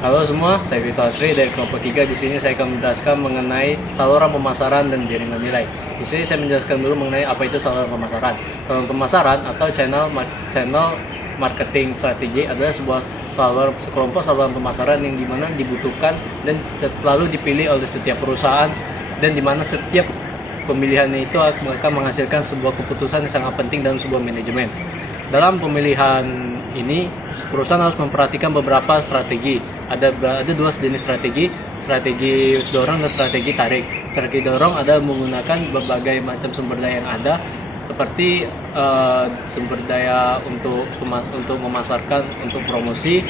Halo semua, saya Vito Asri dari kelompok 3. Di sini saya akan menjelaskan mengenai saluran pemasaran dan jaringan nilai. Di sini saya menjelaskan dulu mengenai apa itu saluran pemasaran. Saluran pemasaran atau channel marketing strategi adalah sekelompok saluran pemasaran yang dimana dibutuhkan dan selalu dipilih oleh setiap perusahaan, dan dimana setiap pemilihannya itu akan menghasilkan sebuah keputusan yang sangat penting dalam sebuah manajemen. Dalam pemilihan ini, perusahaan harus memperhatikan beberapa strategi. Ada dua jenis strategi dorong dan strategi tarik. Strategi dorong adalah menggunakan berbagai macam sumber daya yang ada, seperti sumber daya untuk memasarkan, untuk promosi,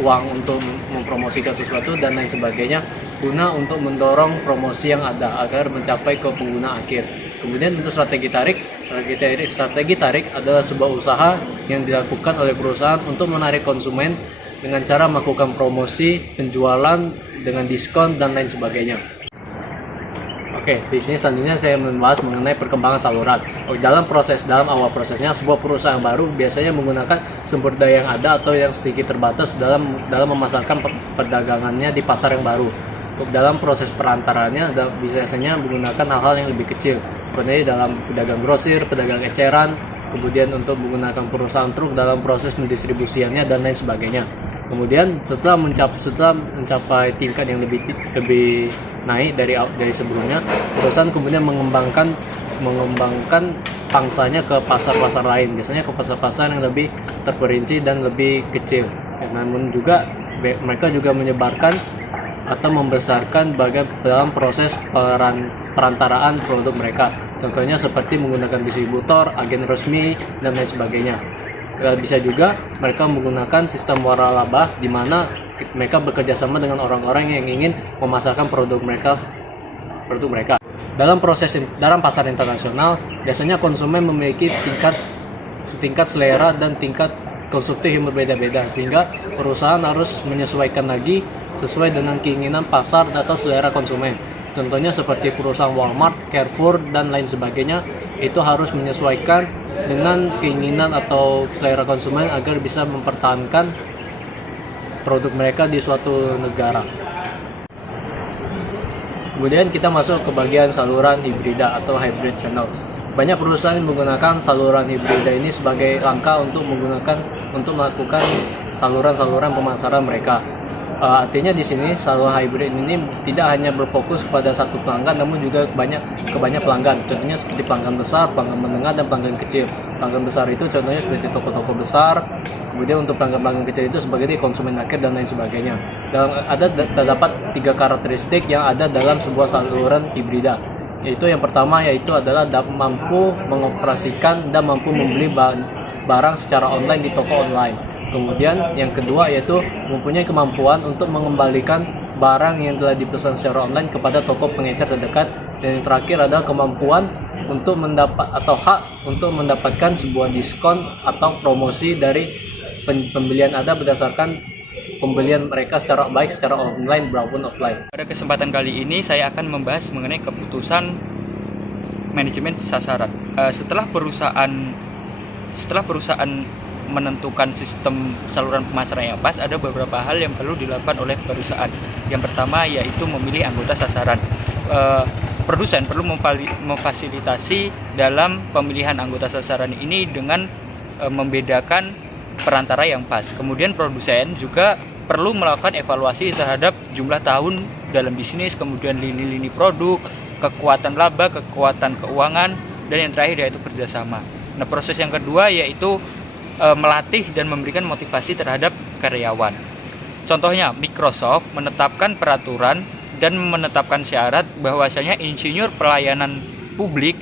uang untuk mempromosikan sesuatu dan lain sebagainya, guna untuk mendorong promosi yang ada agar mencapai ke pengguna akhir. Kemudian untuk strategi tarik adalah sebuah usaha yang dilakukan oleh perusahaan untuk menarik konsumen dengan cara melakukan promosi, penjualan dengan diskon dan lain sebagainya. Oke, di sini selanjutnya saya membahas mengenai perkembangan saluran. Dalam awal prosesnya, sebuah perusahaan baru biasanya menggunakan sumber daya yang ada atau yang sedikit terbatas dalam memasarkan perdagangannya di pasar yang baru. Dalam proses perantaranya biasanya menggunakan hal-hal yang lebih kecil, seperti dalam pedagang grosir, pedagang eceran, kemudian untuk menggunakan perusahaan truk dalam proses mendistribusiannya dan lain sebagainya. Kemudian setelah mencapai tingkat yang lebih naik dari sebelumnya, perusahaan kemudian mengembangkan pangsanya ke pasar-pasar lain, biasanya ke pasar-pasar yang lebih terperinci dan lebih kecil. Namun juga mereka juga menyebarkan atau membesarkan bagian dalam proses perantaraan produk mereka. Contohnya seperti menggunakan distributor, agen resmi, dan lain sebagainya. Bisa juga mereka menggunakan sistem waralaba, di mana mereka bekerja sama dengan orang-orang yang ingin memasarkan produk mereka. Dalam pasar internasional, biasanya konsumen memiliki tingkat selera dan tingkat konsumtif yang berbeda-beda, sehingga perusahaan harus menyesuaikan lagi sesuai dengan keinginan pasar atau selera konsumen. Contohnya seperti perusahaan Walmart, Carrefour, dan lain sebagainya, itu harus menyesuaikan dengan keinginan atau selera konsumen agar bisa mempertahankan produk mereka di suatu negara. Kemudian kita masuk ke bagian saluran hibrida atau hybrid channels. Banyak perusahaan yang menggunakan saluran hibrida ini sebagai langkah untuk melakukan saluran pemasaran mereka. Artinya di sini saluran hybrid ini tidak hanya berfokus kepada satu pelanggan, namun juga ke banyak pelanggan. Contohnya seperti pelanggan besar, pelanggan menengah, dan pelanggan kecil. Pelanggan besar itu contohnya seperti toko-toko besar. Kemudian untuk pelanggan kecil itu sebagai konsumen akhir dan lain sebagainya. Terdapat 3 karakteristik yang ada dalam sebuah saluran hibrida. Yaitu yang pertama adalah mampu mengoperasikan dan mampu membeli barang secara online di toko online. Kemudian yang kedua yaitu mempunyai kemampuan untuk mengembalikan barang yang telah dipesan secara online kepada toko pengecer terdekat. Dan yang terakhir adalah kemampuan untuk hak untuk mendapatkan sebuah diskon atau promosi dari pembelian Anda berdasarkan pembelian mereka secara online maupun offline. Pada kesempatan kali ini saya akan membahas mengenai keputusan manajemen sasaran. Setelah perusahaan menentukan sistem saluran pemasaran yang pas, ada beberapa hal yang perlu dilakukan oleh perusahaan. Yang pertama yaitu memilih anggota sasaran. Produsen perlu memfasilitasi dalam pemilihan anggota sasaran ini dengan membedakan perantara yang pas. Kemudian produsen juga perlu melakukan evaluasi terhadap jumlah tahun dalam bisnis, kemudian lini-lini produk, kekuatan laba, kekuatan keuangan, dan yang terakhir yaitu kerjasama. Nah, proses yang kedua yaitu melatih dan memberikan motivasi terhadap karyawan. Contohnya, Microsoft menetapkan peraturan dan menetapkan syarat bahwasanya insinyur pelayanan publik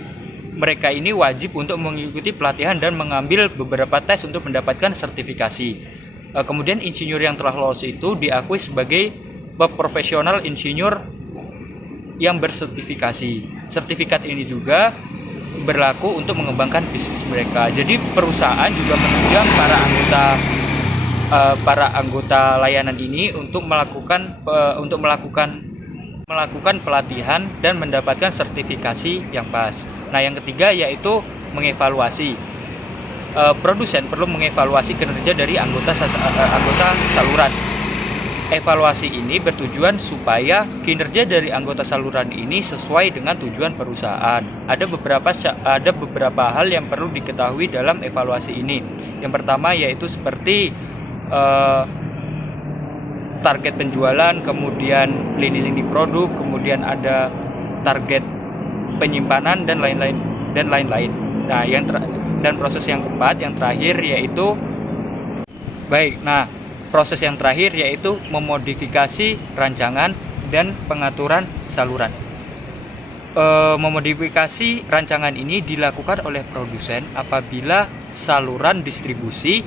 mereka ini wajib untuk mengikuti pelatihan dan mengambil beberapa tes untuk mendapatkan sertifikasi. Kemudian insinyur yang telah lolos itu diakui sebagai profesional insinyur yang bersertifikasi. Sertifikat ini juga berlaku untuk mengembangkan bisnis mereka. Jadi perusahaan juga menunjang para anggota layanan ini untuk melakukan pelatihan dan mendapatkan sertifikasi yang pas. Nah, yang ketiga yaitu mengevaluasi. Produsen perlu mengevaluasi kinerja dari anggota saluran. evaluasi ini bertujuan supaya kinerja dari anggota saluran ini sesuai dengan tujuan perusahaan. Ada beberapa hal yang perlu diketahui dalam evaluasi ini. Yang pertama yaitu seperti target penjualan, kemudian lini-lini produk, kemudian ada target penyimpanan dan lain-lain. Nah, dan proses yang keempat, yang terakhir yaitu proses yang terakhir yaitu memodifikasi rancangan dan pengaturan saluran. Memodifikasi rancangan ini dilakukan oleh produsen apabila saluran distribusi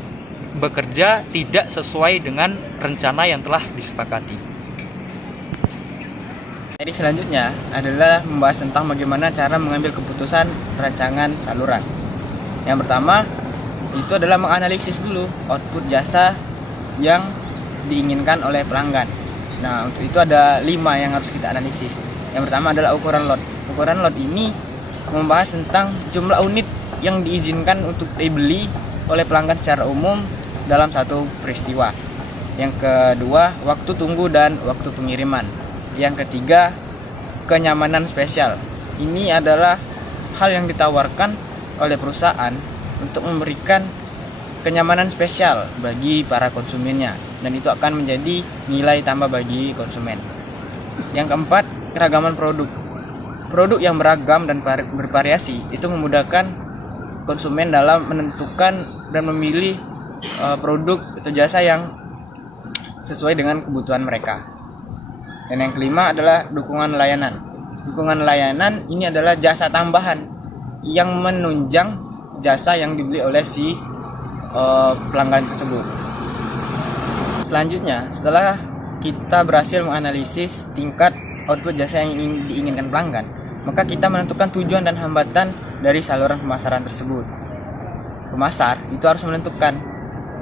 bekerja tidak sesuai dengan rencana yang telah disepakati. Jadi selanjutnya adalah membahas tentang bagaimana cara mengambil keputusan rancangan saluran. Yang pertama itu adalah menganalisis dulu output jasa yang diinginkan oleh pelanggan. Nah, untuk itu ada 5 yang harus kita analisis. Yang pertama adalah ukuran lot. Ukuran lot ini membahas tentang jumlah unit yang diizinkan untuk dibeli oleh pelanggan secara umum dalam satu peristiwa. Yang kedua, waktu tunggu dan waktu pengiriman. Yang ketiga, kenyamanan spesial. Ini adalah hal yang ditawarkan oleh perusahaan untuk memberikan kenyamanan spesial bagi para konsumennya, dan itu akan menjadi nilai tambah bagi konsumen. Yang keempat, keragaman produk. Produk yang beragam dan bervariasi itu memudahkan konsumen dalam menentukan dan memilih produk atau jasa yang sesuai dengan kebutuhan mereka. Dan yang kelima adalah dukungan layanan. Dukungan layanan ini adalah jasa tambahan yang menunjang jasa yang dibeli oleh si pelanggan tersebut. Selanjutnya, setelah kita berhasil menganalisis tingkat output jasa yang diinginkan pelanggan, maka kita menentukan tujuan dan hambatan dari saluran pemasaran tersebut. Pemasar itu harus menentukan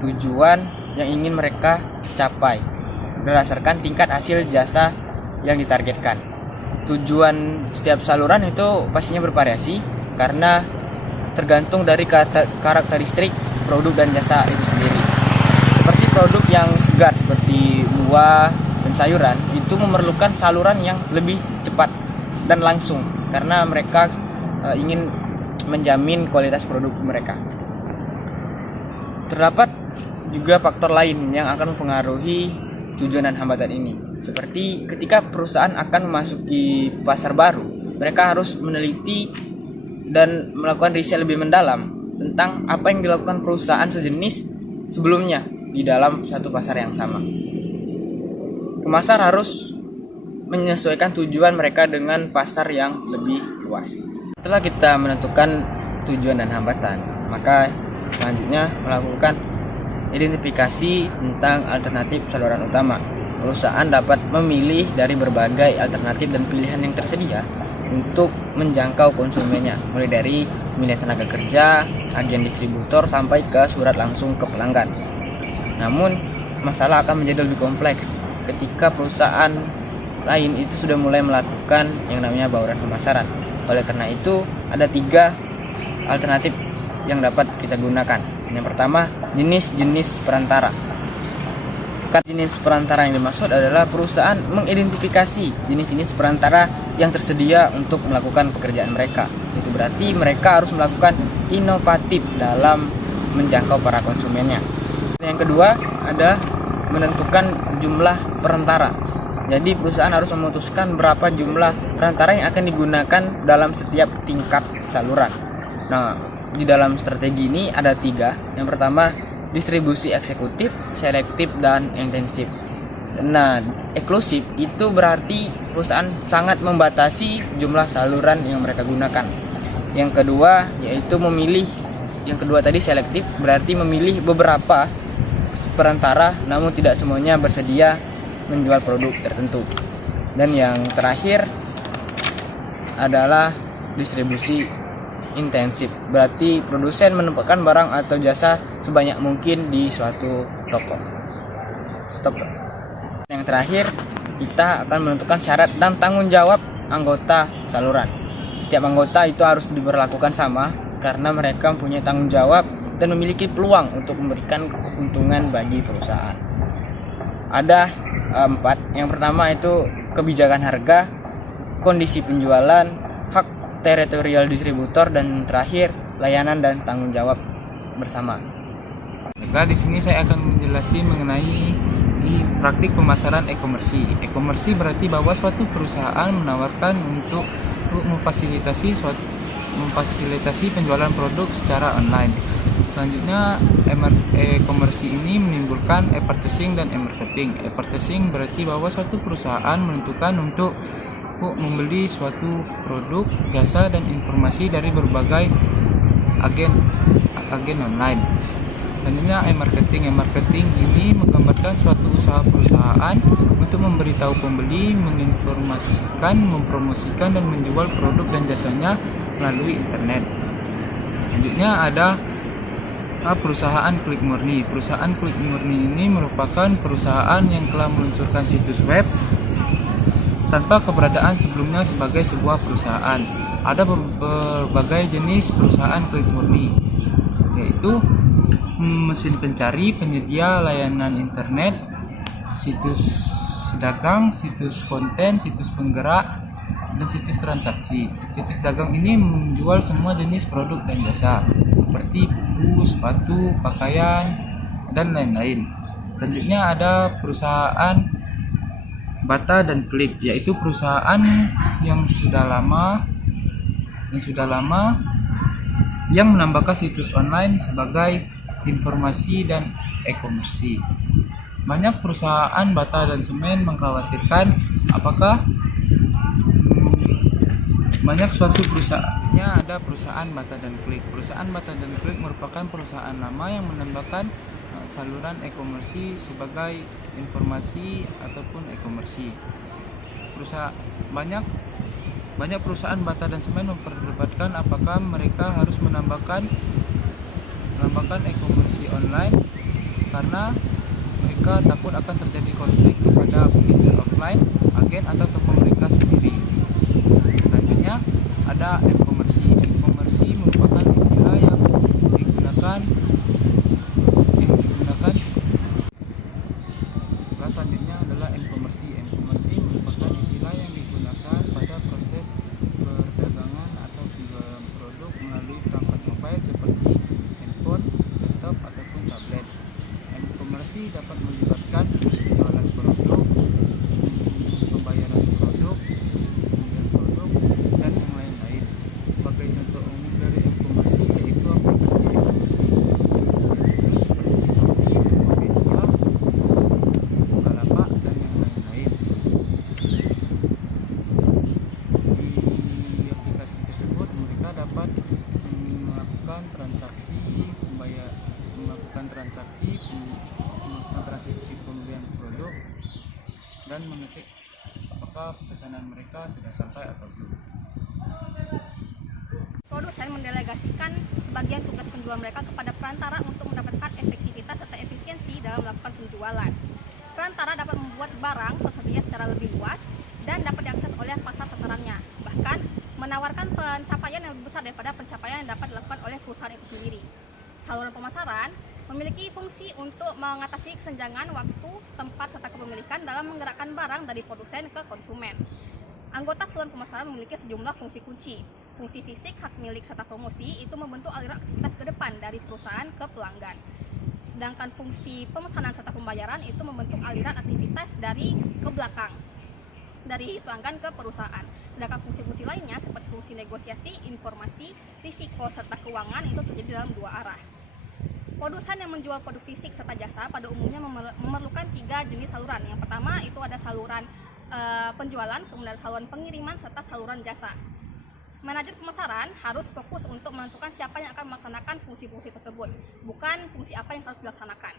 tujuan yang ingin mereka capai berdasarkan tingkat hasil jasa yang ditargetkan. Tujuan setiap saluran itu pastinya bervariasi karena tergantung dari karakteristik produk dan jasa itu sendiri. Seperti produk yang segar seperti buah dan sayuran itu memerlukan saluran yang lebih cepat dan langsung karena mereka ingin menjamin kualitas produk mereka. Terdapat juga faktor lain yang akan mempengaruhi tujuan dan hambatan ini. Seperti ketika perusahaan akan memasuki pasar baru, mereka harus meneliti dan melakukan riset lebih mendalam tentang apa yang dilakukan perusahaan sejenis sebelumnya di dalam satu pasar yang sama. Pemasar harus menyesuaikan tujuan mereka dengan pasar yang lebih luas. Setelah kita menentukan tujuan dan hambatan, maka selanjutnya melakukan identifikasi tentang alternatif saluran utama. Perusahaan dapat memilih dari berbagai alternatif dan pilihan yang tersedia untuk menjangkau konsumennya, mulai dari milih tenaga kerja, agen distributor, sampai ke surat langsung ke pelanggan. Namun, masalah akan menjadi lebih kompleks ketika perusahaan lain itu sudah mulai melakukan yang namanya bauran pemasaran. Oleh karena itu, ada 3 alternatif yang dapat kita gunakan. Yang pertama, jenis-jenis perantara. Jenis perantara yang dimaksud adalah perusahaan mengidentifikasi jenis-jenis perantara yang tersedia untuk melakukan pekerjaan mereka. Itu berarti mereka harus melakukan inovatif dalam menjangkau para konsumennya. Yang kedua ada menentukan jumlah perantara. Jadi perusahaan harus memutuskan berapa jumlah perantara yang akan digunakan dalam setiap tingkat saluran. Nah, di dalam strategi ini ada 3. Yang pertama, distribusi eksekutif, selektif, dan intensif. Nah, eksklusif itu berarti perusahaan sangat membatasi jumlah saluran yang mereka gunakan. Yang kedua yaitu tadi selektif, berarti memilih beberapa perantara namun tidak semuanya bersedia menjual produk tertentu. Dan yang terakhir adalah distribusi intensif, berarti produsen menempatkan barang atau jasa sebanyak mungkin di suatu toko. Yang terakhir, kita akan menentukan syarat dan tanggung jawab anggota saluran. Setiap anggota itu harus diberlakukan sama karena mereka mempunyai tanggung jawab dan memiliki peluang untuk memberikan keuntungan bagi perusahaan. Ada empat. Yang pertama itu kebijakan harga, kondisi penjualan, hak teritorial distributor, dan terakhir layanan dan tanggung jawab bersama. Maka di sini saya akan menjelaskan mengenai praktik pemasaran e-commerce. E-commerce berarti bahwa suatu perusahaan menawarkan untuk memfasilitasi penjualan produk secara online. Selanjutnya, e-commerce ini menimbulkan e-purchasing dan e-marketing. E-purchasing berarti bahwa suatu perusahaan menentukan untuk membeli suatu produk, jasa, dan informasi dari berbagai agen online. Selanjutnya, e-marketing. E-marketing ini menggambarkan suatu usaha perusahaan untuk memberitahu pembeli, menginformasikan, mempromosikan, dan menjual produk dan jasanya melalui internet. Selanjutnya ada perusahaan klik murni. Perusahaan klik murni ini merupakan perusahaan yang telah meluncurkan situs web tanpa keberadaan sebelumnya sebagai sebuah perusahaan. Ada berbagai jenis perusahaan klik murni, yaitu mesin pencari, penyedia layanan internet, situs dagang, situs konten, situs penggerak, dan situs transaksi. Situs dagang ini menjual semua jenis produk dan jasa seperti buku, sepatu, pakaian, dan lain-lain. Selanjutnya ada perusahaan Bata dan Klik, yaitu perusahaan yang sudah lama yang menambahkan situs online sebagai informasi dan e-commerce. Banyak perusahaan bata dan semen mengkhawatirkan apakah banyak suatu perusahaannya ada perusahaan Bata dan Klik. Perusahaan Bata dan Klik merupakan perusahaan lama yang menambahkan saluran e-commerce sebagai informasi ataupun e-commerce. Banyak perusahaan bata dan semen memperdebatkan apakah mereka harus menambahkan e-commerce online karena mereka takut akan terjadi konflik kepada pengejar offline, agen, atau toko mereka sendiri. Selanjutnya ada e-commerce. E-commerce merupakan istilah yang digunakan. Selanjutnya adalah e-commerce. E-commerce merupakan istilah yang digunakan pada proses perdagangan atau penjualan produk melalui perangkat mobile seperti handphone, laptop, ataupun tablet. E-commerce dapat melibatkan penjualan produk, pembayaran produk, pembelian produk, dan yang lain-lain. Sebagai contoh umum dari e-commerce yaitu aplikasi e-commerce yaitu seperti Shopee, Tokopedia, Bukalapak, dan yang lain-lain. Di aplikasi tersebut mereka dapat melakukan transaksi pembelian produk dan mengecek apakah pesanan mereka sudah sampai atau belum. Produsen mendelegasikan sebagian tugas penjual mereka kepada perantara untuk mendapatkan efektivitas serta efisiensi dalam melakukan penjualan. Perantara dapat membuat barang tersedia secara lebih luas dan dapat diakses oleh pasar sasarannya, bahkan menawarkan pencapaian yang lebih besar daripada pencapaian yang dapat dilakukan oleh perusahaan itu sendiri. Saluran pemasaran memiliki fungsi untuk mengatasi kesenjangan waktu, tempat, serta kepemilikan dalam menggerakkan barang dari produsen ke konsumen. Anggota saluran pemasaran memiliki sejumlah fungsi kunci. Fungsi fisik, hak milik, serta promosi itu membentuk aliran aktivitas ke depan dari perusahaan ke pelanggan. Sedangkan fungsi pemesanan serta pembayaran itu membentuk aliran aktivitas dari ke belakang, dari pelanggan ke perusahaan. Sedangkan fungsi-fungsi lainnya seperti fungsi negosiasi, informasi, risiko, serta keuangan itu terjadi dalam dua arah. Produsen yang menjual produk fisik serta jasa pada umumnya memerlukan 3 jenis saluran. Yang pertama itu ada saluran penjualan, kemudian saluran pengiriman, serta saluran jasa. Manajer pemasaran harus fokus untuk menentukan siapa yang akan melaksanakan fungsi-fungsi tersebut, bukan fungsi apa yang harus dilaksanakan.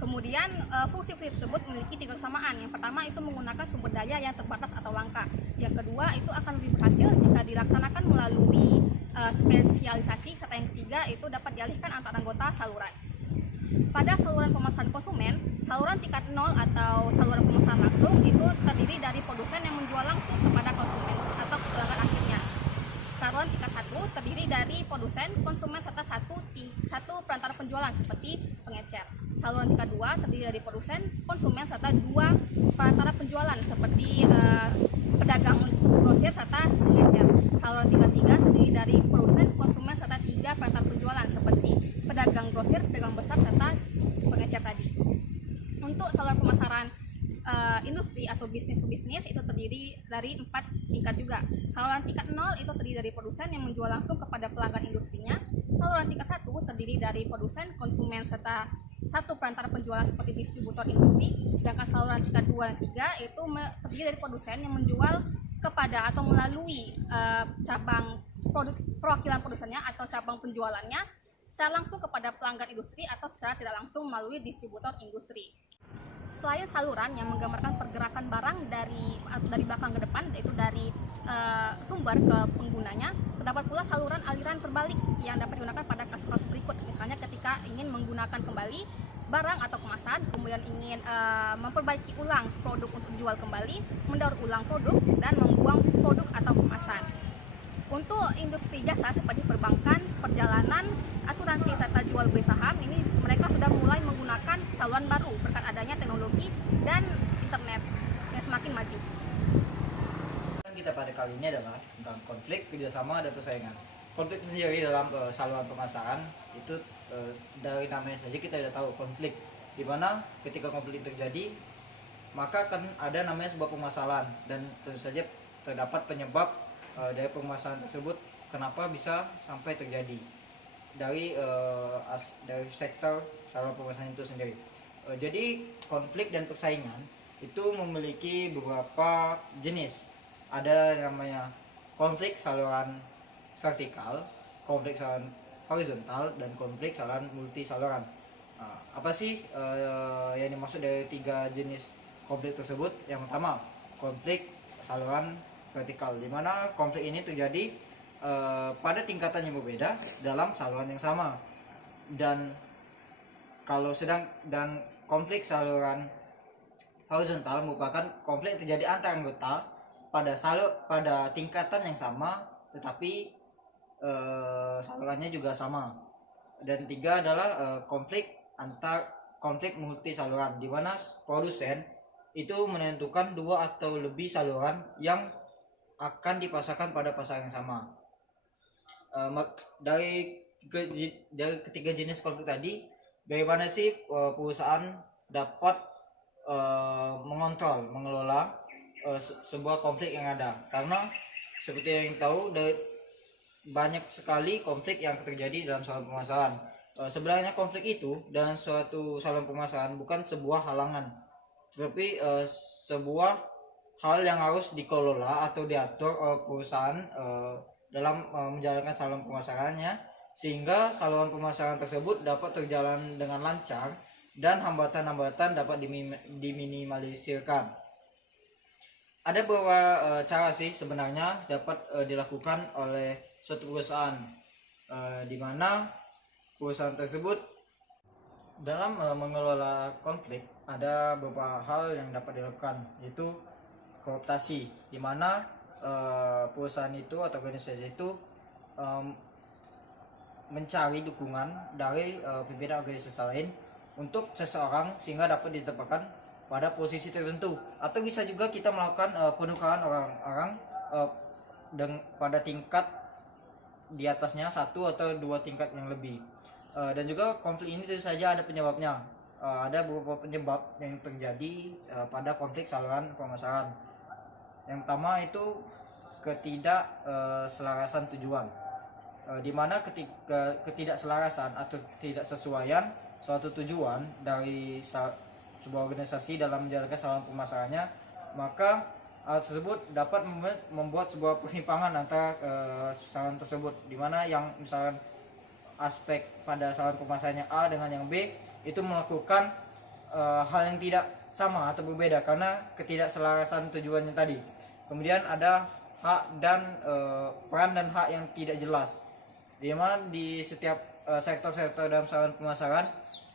Kemudian fungsi-fungsi tersebut memiliki 3 kesamaan. Yang pertama itu menggunakan sumber daya yang terbatas atau langka. Yang kedua itu akan lebih berhasil jika dilaksanakan melalui spesialisasi. Serta yang ketiga itu dapat dialihkan antar anggota saluran. Pada saluran pemasaran konsumen, saluran tingkat 0 atau saluran pemasaran langsung itu terdiri dari produsen yang menjual langsung kepada konsumen atau pelanggan akhirnya. Saluran tingkat 1 terdiri dari produsen, konsumen, serta satu perantara penjualan seperti pengecer. Saluran tingkat 2 terdiri dari produsen, konsumen, serta 2 perantara penjualan seperti pedagang grosir serta pengecer. Saluran tingkat 3 terdiri dari produsen, konsumen, serta 3 perantara penjualan seperti pedagang grosir, pedagang besar, serta pengecer tadi. Untuk saluran pemasaran industri atau bisnis to bisnis itu terdiri dari 4 tingkat juga. Saluran tingkat 0 itu terdiri dari produsen yang menjual langsung kepada pelanggan industrinya. Saluran tingkat 1 terdiri dari produsen, konsumen, serta satu perantara penjualan seperti distributor industri. Sedangkan saluran tingkat 2 dan 3 itu terdiri dari produsen yang menjual kepada atau melalui cabang perwakilan produsennya atau cabang penjualannya secara langsung kepada pelanggan industri atau secara tidak langsung melalui distributor industri. Selain saluran yang menggambarkan pergerakan barang dari belakang ke depan, yaitu dari sumber ke penggunanya, terdapat pula saluran aliran terbalik yang dapat digunakan pada kasus-kasus berikut. Misalnya ketika ingin menggunakan kembali barang atau kemasan, kemudian ingin memperbaiki ulang produk untuk dijual kembali, mendaur ulang produk, dan membuang produk atau kemasan. Untuk industri jasa seperti perbankan, perjalanan, asuransi, serta jual beli saham, ini mereka sudah mulai menggunakan saluran baru berkat adanya teknologi dan internet yang semakin maju. Kita pada kali ini adalah tentang konflik, kerjasama, dan persaingan. Konflik sendiri dalam saluran pemasaran itu dari namanya saja kita sudah tahu konflik, di mana ketika konflik terjadi maka akan ada namanya sebuah permasalahan, dan tentu saja terdapat penyebab dari permasalahan tersebut kenapa bisa sampai terjadi dari sektor saluran pemasaran itu sendiri. Jadi konflik dan persaingan itu memiliki beberapa jenis. Ada namanya konflik saluran vertikal, konflik saluran horizontal, dan konflik saluran multi saluran. Apa sih yang dimaksud dari 3 jenis konflik tersebut? Yang pertama, konflik saluran vertikal, di mana konflik ini terjadi pada tingkatan yang berbeda dalam saluran yang sama. Dan konflik saluran horizontal merupakan konflik yang terjadi antar anggota pada tingkatan yang sama, tetapi salurannya juga sama. Dan 3 adalah konflik multi saluran, di mana produsen itu menentukan 2 atau lebih saluran yang akan dipasarkan pada pasar yang sama. Dari ketiga jenis konflik tadi, bagaimana sih perusahaan dapat mengelola sebuah konflik yang ada? Karena seperti yang tahu, banyak sekali konflik yang terjadi dalam saluran pemasaran. Sebenarnya konflik itu dalam suatu saluran pemasaran bukan sebuah halangan, tetapi sebuah hal yang harus dikelola atau diatur oleh perusahaan dalam menjalankan saluran pemasarannya, sehingga saluran pemasaran tersebut dapat berjalan dengan lancar dan hambatan-hambatan dapat diminimalisirkan. Ada beberapa cara sih sebenarnya dapat dilakukan oleh suatu perusahaan, di mana perusahaan tersebut dalam mengelola konflik ada beberapa hal yang dapat dilakukan, yaitu kooptasi, di mana perusahaan itu atau organisasi itu mencari dukungan dari pimpinan organisasi lain untuk seseorang sehingga dapat ditempatkan pada posisi tertentu, atau bisa juga kita melakukan penukaran orang-orang pada tingkat di atasnya, 1 atau 2 tingkat yang lebih. Dan juga konflik ini tentu saja ada penyebabnya. Ada beberapa penyebab yang terjadi pada konflik saluran pemasaran. Yang pertama itu ketidakselarasan tujuan, di mana ketika ketidakselarasan atau ketidaksesuaian suatu tujuan dari sebuah organisasi dalam menjalankan saluran pemasarannya, maka hal tersebut dapat membuat sebuah persimpangan antara saluran tersebut, di mana yang misalkan aspek pada saluran pemasarannya A dengan yang B itu melakukan hal yang tidak sama atau berbeda karena ketidakselarasan tujuannya tadi. Kemudian ada hak dan peran dan hak yang tidak jelas, di mana di setiap sektor-sektor dalam saluran pemasaran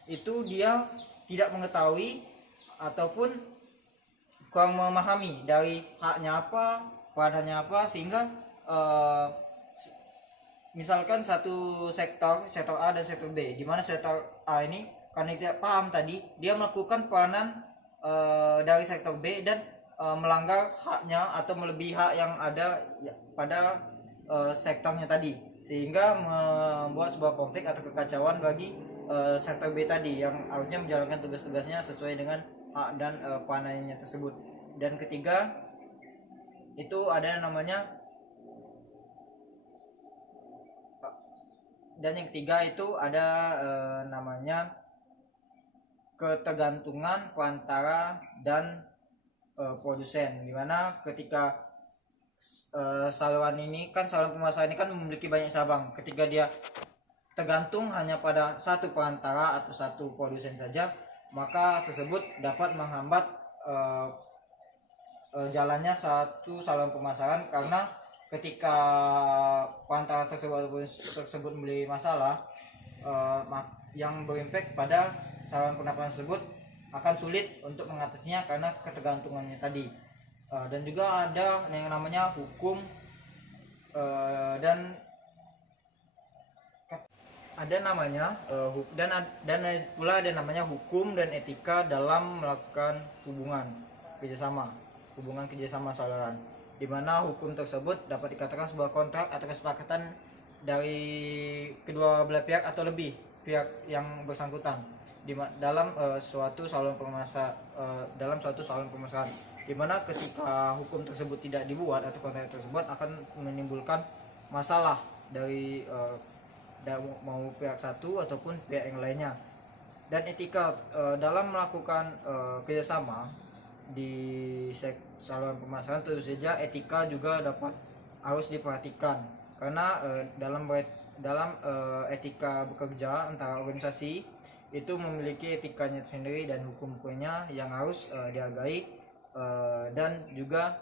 itu dia tidak mengetahui ataupun kurang memahami dari haknya apa, peranannya apa, sehingga misalkan satu sektor A dan sektor B, di mana sektor A ini karena tidak paham tadi, dia melakukan peranan dari sektor B dan melanggar haknya atau melebihi hak yang ada pada sektornya tadi, sehingga membuat sebuah konflik atau kekacauan bagi sektor B tadi yang harusnya menjalankan tugas-tugasnya sesuai dengan hak dan peranannya tersebut. Dan ketiga itu ada yang namanya namanya ketergantungan perantara dan produsen, dimana ketika saluran pemasaran ini kan memiliki banyak cabang. Ketika dia tergantung hanya pada satu perantara atau satu produsen saja, maka tersebut dapat menghambat jalannya satu saluran pemasaran, karena ketika perantara tersebut memiliki masalah, yang berimpact pada saluran pernapasan tersebut akan sulit untuk mengatasinya karena ketergantungannya tadi. Dan juga ada yang namanya hukum dan ada namanya dan pula ada namanya hukum dan etika dalam melakukan hubungan kerjasama saluran, di mana hukum tersebut dapat dikatakan sebuah kontrak atau kesepakatan dari kedua belah pihak atau lebih pihak yang bersangkutan dalam suatu saluran pemasaran, di mana ketika hukum tersebut tidak dibuat atau kontrak tersebut akan menimbulkan masalah dari mau pihak satu ataupun pihak yang lainnya. Dan etika dalam melakukan kerjasama di saluran pemasaran, tentu saja etika juga harus diperhatikan, karena dalam etika bekerja antara organisasi itu memiliki etikanya sendiri dan hukumnya yang harus dihargai dan juga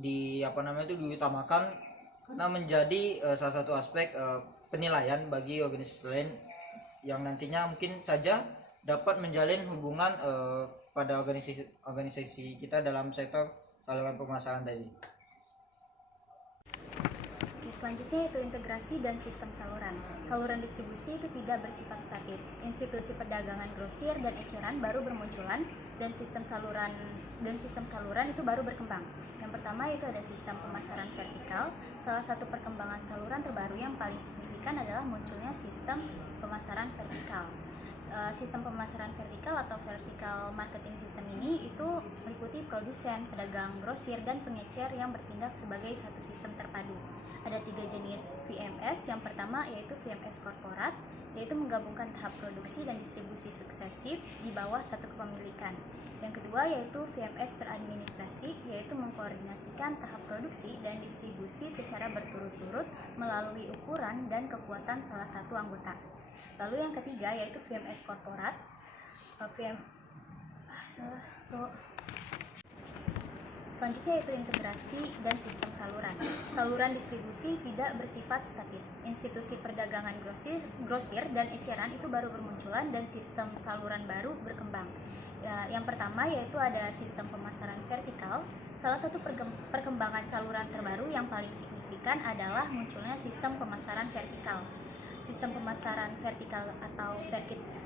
diutamakan, karena menjadi salah satu aspek penilaian bagi organisasi lain yang nantinya mungkin saja dapat menjalin hubungan pada organisasi kita dalam sektor saluran pemasaran tadi. Selanjutnya itu integrasi dan sistem saluran. Saluran distribusi itu tidak bersifat statis. Institusi perdagangan grosir dan eceran baru bermunculan dan sistem saluran itu baru berkembang. Yang pertama itu ada sistem pemasaran vertikal. Salah satu perkembangan saluran terbaru yang paling signifikan adalah munculnya sistem pemasaran vertikal. Sistem pemasaran vertikal atau vertical marketing system ini itu meliputi produsen, pedagang grosir, dan pengecer yang bertindak sebagai satu sistem terpadu. Ada 3 jenis VMS. Yang pertama yaitu VMS korporat, yaitu menggabungkan tahap produksi dan distribusi suksesif di bawah satu kepemilikan. Yang kedua yaitu VMS teradministrasi, yaitu mengkoordinasikan tahap produksi dan distribusi secara berturut-turut melalui ukuran dan kekuatan salah satu anggota. Lalu yang ketiga yaitu VMS korporat. Selanjutnya yaitu integrasi dan sistem saluran. Saluran distribusi tidak bersifat statis. Institusi perdagangan grosir dan eceran itu baru bermunculan dan sistem saluran baru berkembang. Yang pertama yaitu ada sistem pemasaran vertikal. Salah satu perkembangan saluran terbaru yang paling signifikan adalah munculnya sistem pemasaran vertikal. Sistem pemasaran vertikal atau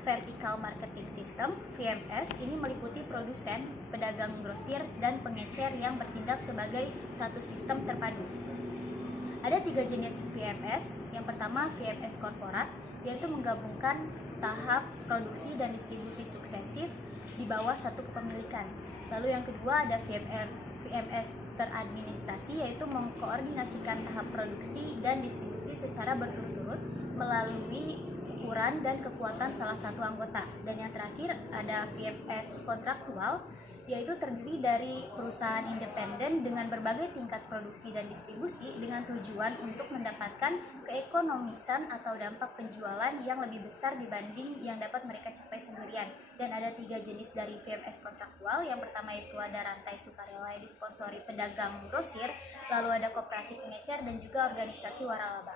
vertical marketing system (VMS) ini meliputi produsen, pedagang grosir, dan pengecer yang bertindak sebagai satu sistem terpadu. Ada 3 jenis VMS. Yang pertama VMS korporat, yaitu menggabungkan tahap produksi dan distribusi suksesif di bawah satu kepemilikan. Lalu yang kedua ada VMS teradministrasi, yaitu mengkoordinasikan tahap produksi dan distribusi secara berturut-turut melalui ukuran dan kekuatan salah satu anggota. Dan yang terakhir ada VMS kontraktual, yaitu terdiri dari perusahaan independen dengan berbagai tingkat produksi dan distribusi dengan tujuan untuk mendapatkan keekonomisan atau dampak penjualan yang lebih besar dibanding yang dapat mereka capai sendirian. Dan ada 3 jenis dari VMS kontraktual. Yang pertama itu ada rantai sukarela yang disponsori pedagang grosir, lalu ada koperasi pengecer, dan juga organisasi waralaba.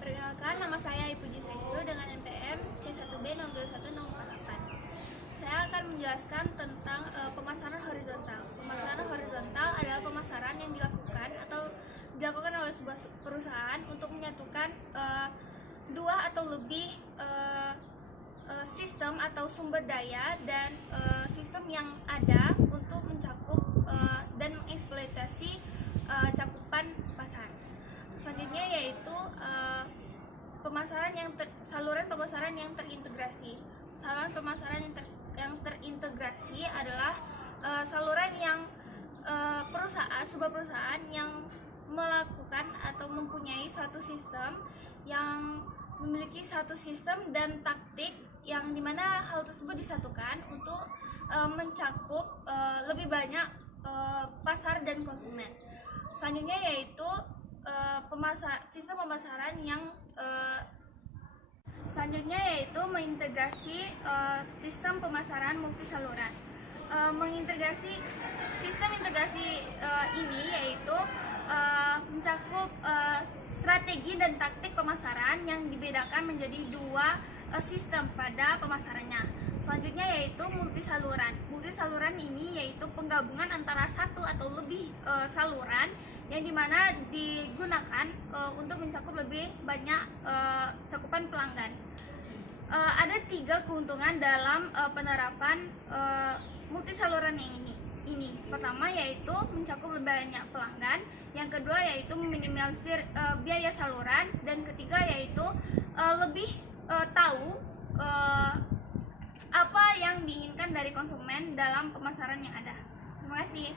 Perkenalkan, nama saya Ipuji Saisu dengan NPM C1B 021 048. Saya akan menjelaskan tentang pemasaran horizontal. Pemasaran horizontal adalah pemasaran yang dilakukan oleh sebuah perusahaan untuk menyatukan dua atau lebih sistem atau sumber daya dan sistem yang ada untuk mencakup dan mengeksploitasi cakupan pasar. Selanjutnya yaitu saluran pemasaran yang terintegrasi. Saluran pemasaran yang terintegrasi adalah saluran yang sebuah perusahaan yang melakukan atau mempunyai suatu sistem yang memiliki satu sistem dan taktik yang dimana hal tersebut disatukan untuk mencakup lebih banyak pasar dan konsumen. Selanjutnya yaitu sistem pemasaran yang mengintegrasi sistem pemasaran multisaluran. Mengintegrasi sistem integrasi ini yaitu mencakup strategi dan taktik pemasaran yang dibedakan menjadi dua sistem pada pemasarannya. Selanjutnya yaitu multisaluran. Multisaluran ini yaitu penggabungan antara satu atau lebih saluran yang dimana digunakan untuk mencakup lebih banyak cakupan pelanggan. Ada 3 keuntungan dalam penerapan multisaluran yang ini. Pertama yaitu mencakup lebih banyak pelanggan, yang kedua yaitu meminimalisir biaya saluran, dan ketiga yaitu lebih tahu apa yang diinginkan dari konsumen dalam pemasaran yang ada. Terima kasih.